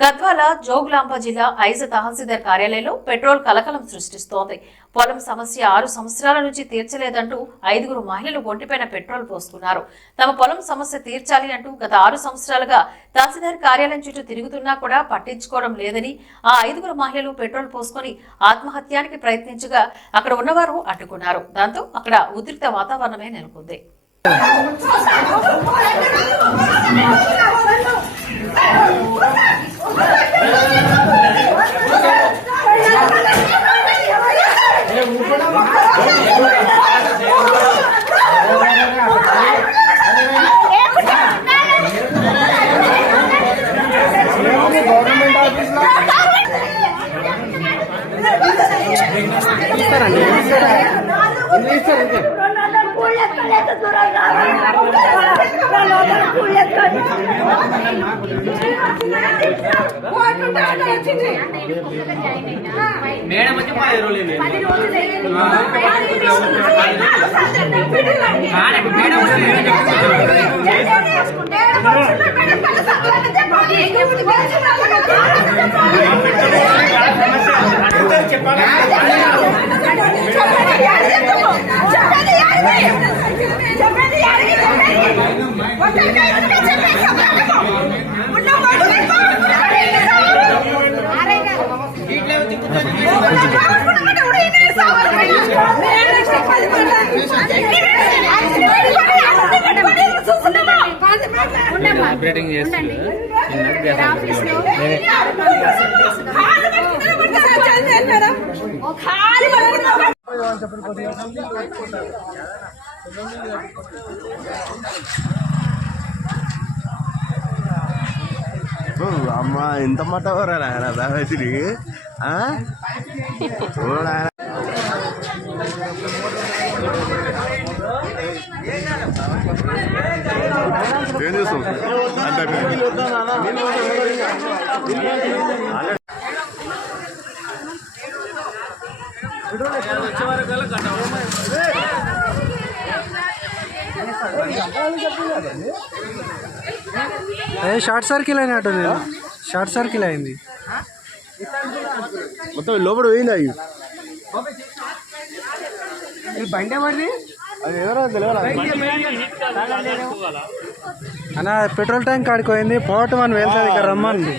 గద్వాల జోగులాంబ జిల్లా ఐజ తహసీల్దార్ కార్యాలయంలో పెట్రోల్ కలకలం సృష్టిస్తోంది. పొలం సమస్య 6 సంవత్సరాల నుంచి తీర్చలేదంటూ 5గురు మహిళలు ఒంటిపైన పెట్రోల్ పోసుకున్నారు. తమ పొలం సమస్య తీర్చాలి అంటూ గత 6 సంవత్సరాలుగా తహసీల్దార్ కార్యాలయం చుట్టూ తిరుగుతున్నా కూడా పట్టించుకోవడం లేదని ఆ 5గురు మహిళలు పెట్రోల్ పోసుకుని ఆత్మహత్యానికి ప్రయత్నించగా అక్కడ ఉన్నవారు అడ్డుకున్నారు. దాంతో అక్కడ ఉద్రిక్త వాతావరణమే నెలకొంది. మేడం వచ్చి 10 రోజులు ఆపరేటింగ్ చేస్తుంది. అమ్మ ఎంత మాట వరారా దావేసిరి ఏం చేస్తాం అంటే షార్ట్ సర్కిల్ అయినట్టు షార్ట్ సర్కిల్ అయింది మొత్తం లోపల పోయింది. అవి బండి పడి అది ఎవరో తెలియదు అన్న పెట్రోల్ ట్యాంక్ కాడికి పోయింది. పోవటం అని వెళ్తుంది ఇక్కడ రమ్మని.